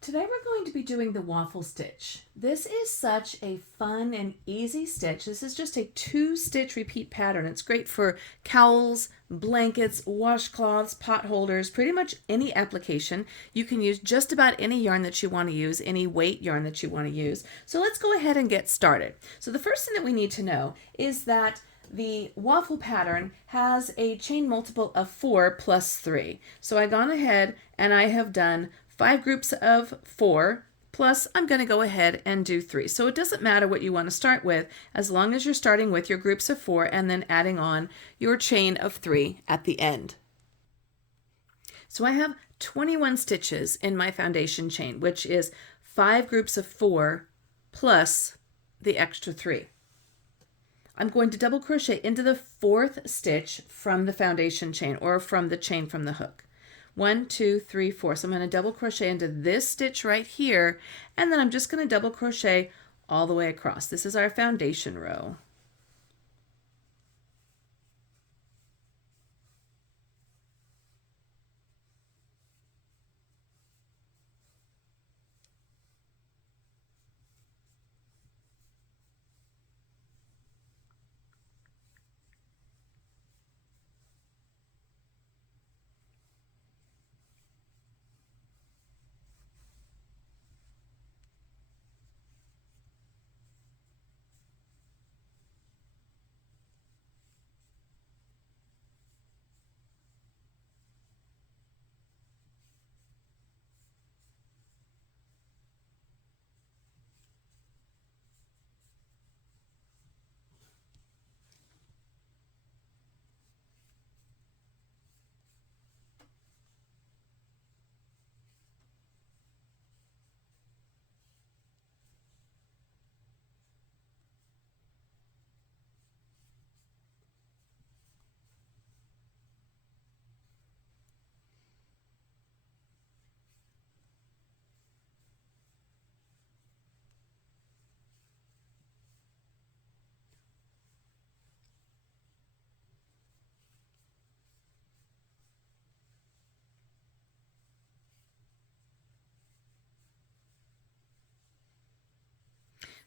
Today we're going to be doing the waffle stitch. This is such a fun and easy stitch. This is just a 2-stitch repeat pattern. It's great for cowls, blankets, washcloths, pot holders, pretty much any application. You can use just about any yarn that you want to use, any weight yarn that you want to use. So let's go ahead and get started. So the first thing that we need to know is that the waffle pattern has a chain multiple of 4 plus 3. So I've gone ahead and I have done 5 groups of 4, plus I'm going to go ahead and do 3. So it doesn't matter what you want to start with, as long as you're starting with your groups of 4 and then adding on your chain of 3 at the end. So I have 21 stitches in my foundation chain, which is 5 groups of 4 plus the extra 3. I'm going to double crochet into the 4th stitch from the foundation chain, or from the chain from the hook. 1, 2, 3, 4. So I'm going to double crochet into this stitch right here, and then I'm just going to double crochet all the way across. This is our foundation row.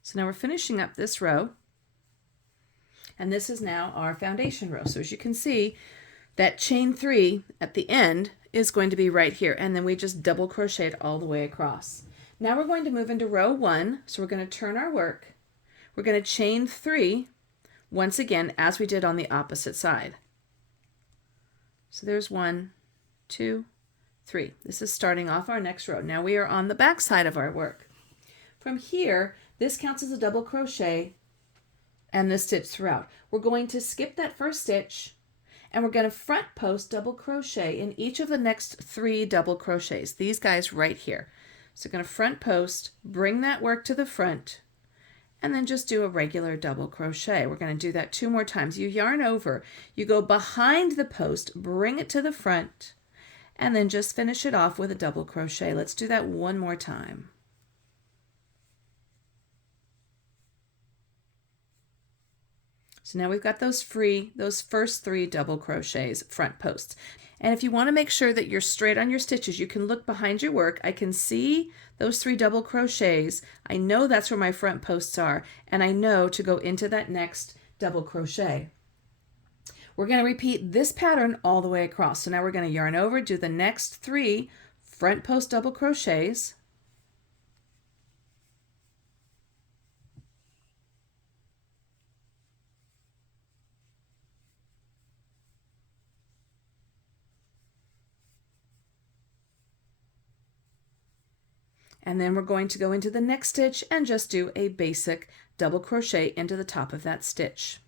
So now we're finishing up this row, and this is now our foundation row. So as you can see, that chain 3 at the end is going to be right here, and then we just double crochet it all the way across. Now we're going to move into row 1, so we're going to turn our work. We're going to chain 3 once again, as we did on the opposite side. So there's 1, 2, 3. This is starting off our next row. Now we are on the back side of our work. From here, this counts as a double crochet and this stitch throughout. We're going to skip that first stitch, and we're going to front post double crochet in each of the next 3 double crochets, these guys right here. So going to front post, bring that work to the front, and then just do a regular double crochet. We're going to do that 2 more times. You yarn over, you go behind the post, bring it to the front, and then just finish it off with a double crochet. Let's do that 1 more time. So now we've got those first 3 double crochets, front posts. And if you want to make sure that you're straight on your stitches, you can look behind your work. I can see those 3 double crochets. I know that's where my front posts are, and I know to go into that next double crochet. We're going to repeat this pattern all the way across. So now we're going to yarn over, do the next 3 front post double crochets. And then we're going to go into the next stitch and just do a basic double crochet into the top of that stitch.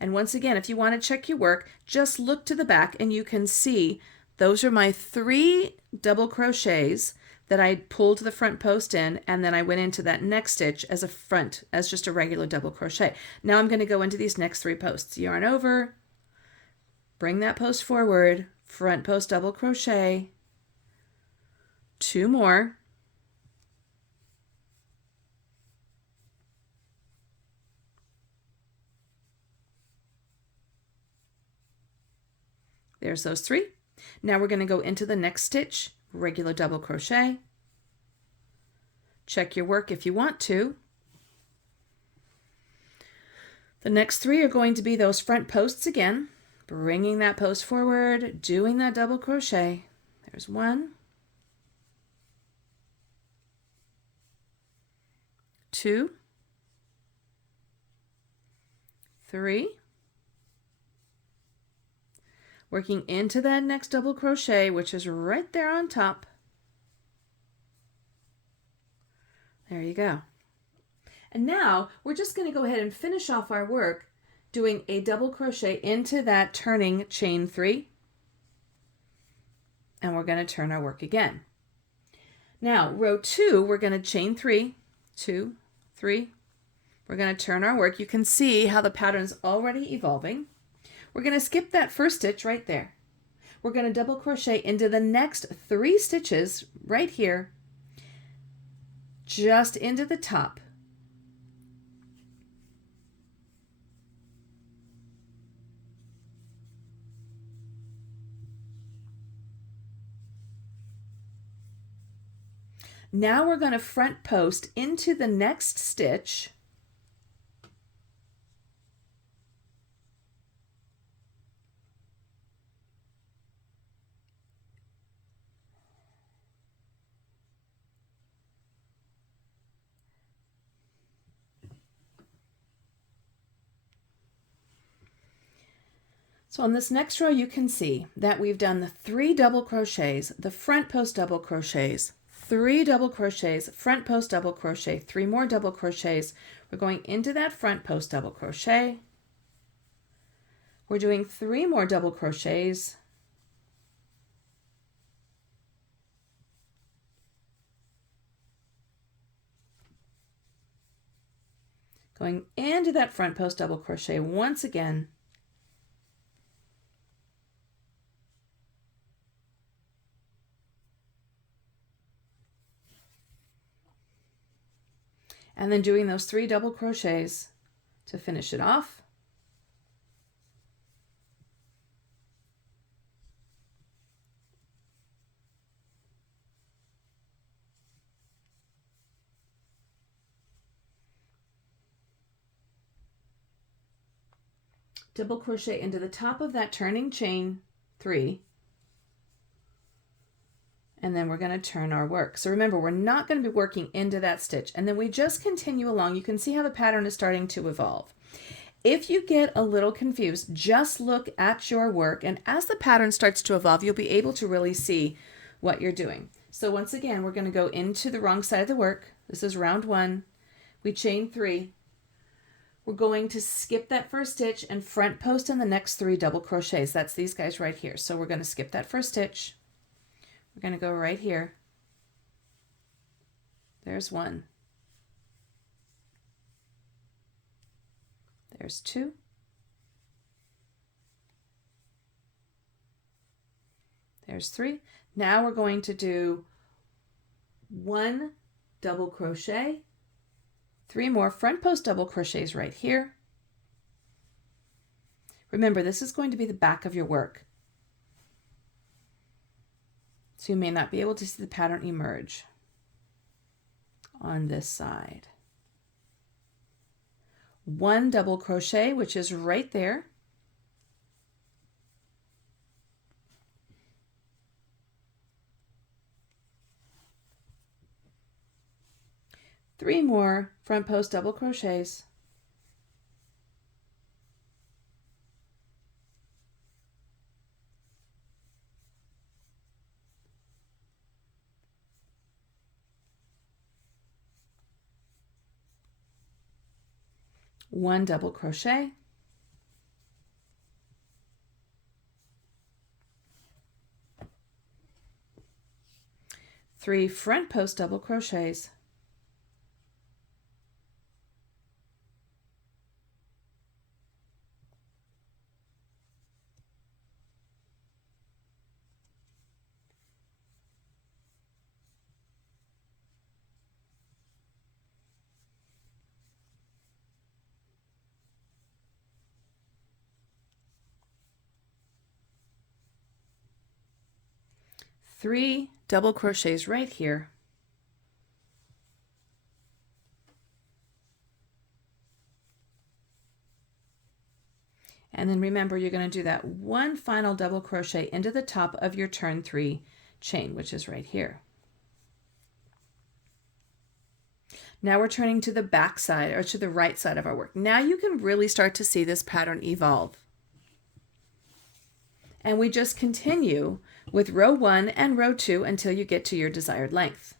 And once again, if you want to check your work, just look to the back and you can see those are my 3 double crochets that I pulled the front post in, and then I went into that next stitch as just a regular double crochet. Now I'm going to go into these next 3 posts. Yarn over, bring that post forward, front post double crochet, 2 more, There's those 3. Now we're going to go into the next stitch, regular double crochet. Check your work if you want to. The next 3 are going to be those front posts again, bringing that post forward, doing that double crochet. There's 1, 2, 3. Working into that next double crochet, which is right there on top. There you go. And now we're just going to go ahead and finish off our work doing a double crochet into that turning chain 3. And we're going to turn our work again. Now row 2, we're going to chain 3, 2, 3. We're going to turn our work. You can see how the pattern's already evolving. We're going to skip that first stitch right there. We're going to double crochet into the next 3 stitches right here, just into the top. Now we're going to front post into the next stitch. So on this next row, you can see that we've done the 3 double crochets, the front post double crochets, 3 double crochets, front post double crochet, 3 more double crochets. We're going into that front post double crochet. We're doing 3 more double crochets. Going into that front post double crochet once again. And then doing those 3 double crochets to finish it off. Double crochet into the top of that turning chain 3. And then we're going to turn our work. So remember, we're not going to be working into that stitch. And then we just continue along. You can see how the pattern is starting to evolve. If you get a little confused, just look at your work. And as the pattern starts to evolve, you'll be able to really see what you're doing. So once again, we're going to go into the wrong side of the work. This is round 1. We chain 3. We're going to skip that first stitch and front post in the next 3 double crochets. That's these guys right here. So we're going to skip that first stitch. We're going to go right here. There's 1. There's 2. There's 3. Now we're going to do 1 double crochet, 3 more front post double crochets right here. Remember, this is going to be the back of your work. So you may not be able to see the pattern emerge on this side. 1 double crochet, which is right there. Three more front post double crochets. One double crochet, 3 front post double crochets, 3 double crochets right here. And then remember, you're going to do that one final double crochet into the top of your turn 3 chain, which is right here. Now we're turning to the back side, or to the right side of our work. Now you can really start to see this pattern evolve. And we just continue with row 1 and row 2 until you get to your desired length.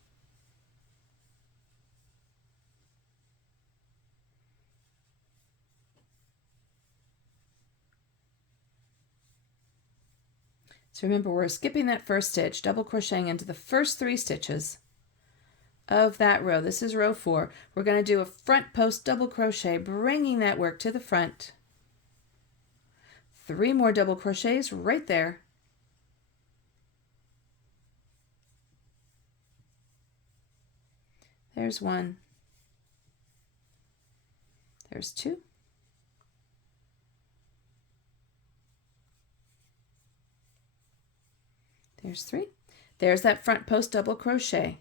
So remember, we're skipping that first stitch, double crocheting into the first 3 stitches of that row. This is row 4. We're going to do a front post double crochet, bringing that work to the front. 3 more double crochets right there. There's 1. There's 2. There's 3. There's that front post double crochet.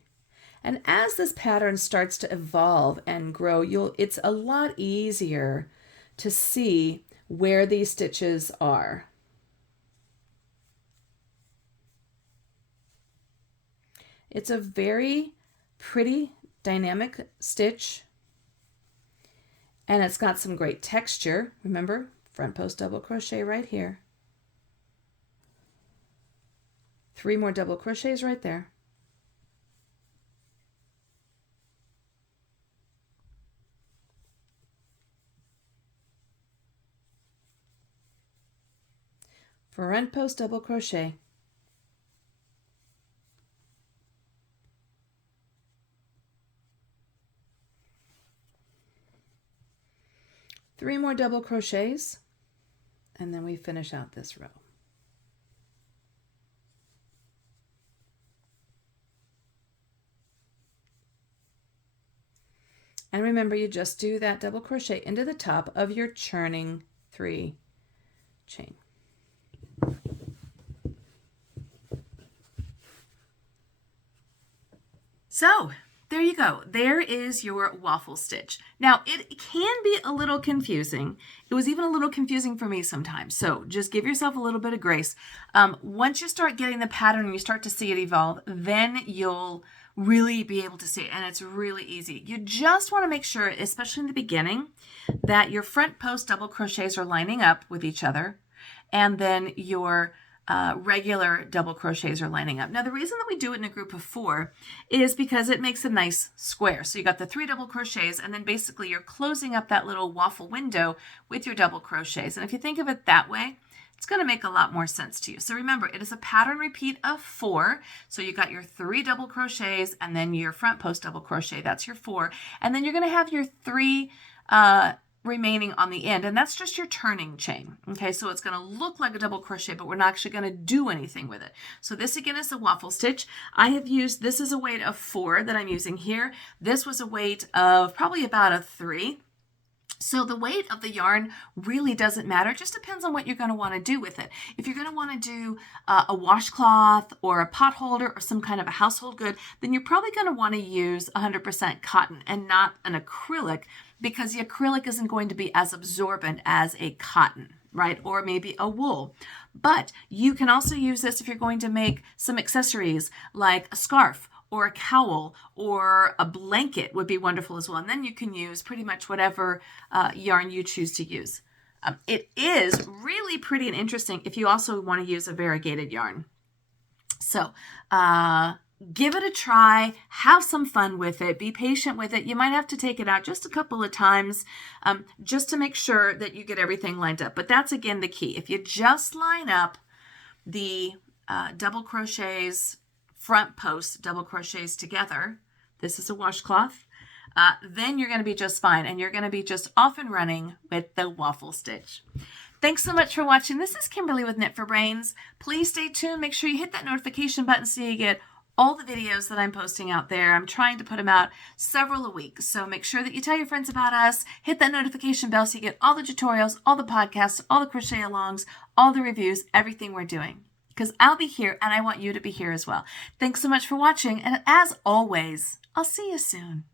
And as this pattern starts to evolve and grow, it's a lot easier to see where these stitches are. It's a very pretty dynamic stitch, and it's got some great texture. Remember, front post double crochet right here. 3 more double crochets right there. Front post double crochet. Three more double crochets, and then we finish out this row. And remember, you just do that double crochet into the top of your churning 3 chain. So there you go. There is your waffle stitch. Now it can be a little confusing. It was even a little confusing for me sometimes. So just give yourself a little bit of grace. Once you start getting the pattern and you start to see it evolve, then you'll really be able to see it, and it's really easy. You just want to make sure, especially in the beginning, that your front post double crochets are lining up with each other, and then your regular double crochets are lining up. Now the reason that we do it in a group of 4 is because it makes a nice square. So you got the 3 double crochets, and then basically you're closing up that little waffle window with your double crochets. And if you think of it that way, it's going to make a lot more sense to you. So remember, it is a pattern repeat of 4. So you got your 3 double crochets and then your front post double crochet. That's your 4. And then you're going to have your 3 remaining on the end, and that's just your turning chain. Okay, so it's going to look like a double crochet, but we're not actually going to do anything with it. So this again is a waffle stitch. I have used, this is a weight of 4 that I'm using here. This was a weight of probably about a 3. So the weight of the yarn really doesn't matter. It just depends on what you're going to want to do with it. If you're going to want to do a washcloth or a pot holder or some kind of a household good, then you're probably going to want to use 100% cotton and not an acrylic, because the acrylic isn't going to be as absorbent as a cotton, right? Or maybe a wool. But you can also use this if you're going to make some accessories like a scarf or a cowl or a blanket would be wonderful as well. And then you can use pretty much whatever yarn you choose to use. It is really pretty and interesting if you also want to use a variegated yarn. So give it a try, have some fun with it, be patient with it. You might have to take it out just a couple of times just to make sure that you get everything lined up. But that's again the key. If you just line up the double crochets, front post double crochets together, this is a washcloth, then you're going to be just fine, and you're going to be just off and running with the waffle stitch. Thanks so much for watching. This is Kimberly with Knit for Brains. Please stay tuned. Make sure you hit that notification button so you get all the videos that I'm posting out there. I'm trying to put them out several a week, so make sure that you tell your friends about us. Hit that notification bell so you get all the tutorials, all the podcasts, all the crochet alongs, all the reviews, everything we're doing. because I'll be here and I want you to be here as well. Thanks so much for watching, and as always, I'll see you soon.